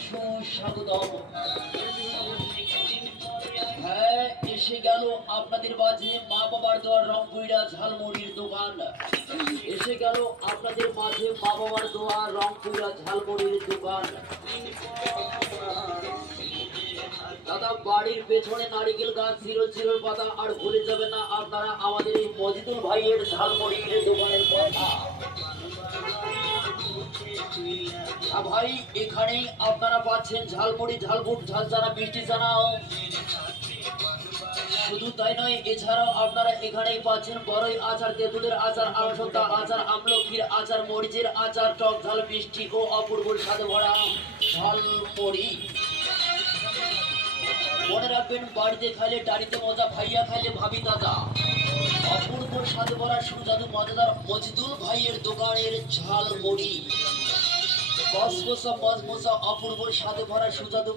সুস্বাগতম। হ্যাঁ, এসে গেল আপনাদের মাঝে মা বাবার দেওয়ার রংপুরা ঝালমুড়ির দোকান। এসে গেল আপনাদের মাঝে মা বাবার দেওয়া রংপুরা ঝালমুড়ির দোকান। দাদা, বাড়ির পেছনে নারিকেল গাছ, চিরল পাতা, আর ভুলে যাবে না আপনারা আমাদের এই মজিদুল ভাইয়ের ঝালমুড়ির দোকানের কথা। ভাই, এখানেই আপনারা পাচ্ছেন ঝালমুড়ি, ঝালপুট, ঝালচানা, মিষ্টি চানাও। শুধু তাই নয়, এছাড়াও আপনারা এখানেই পাচ্ছেন বড়ই আচার, তেঁতুলের আচার, আমসত্তা আচার, আমলকির আচার, মরিচের আচার, টক ঝাল মিষ্টি ও অপূর্ব স্বাদে ভরা ঝালমুড়ি। মনে রাখবেন, বাড়িতে খাইলে ডাড়িতে মজা, ভাইয়া খাইলে ভাবি তাজা। অপূর্ব স্বাদে ভরা সুস্বাদু মজাদার মজিদুল ভাইয়ের দোকানের ঝালমুড়ি। কসমোসা মজমোসা, অপূর্ব স্বাদে ভরা সুস্বাদু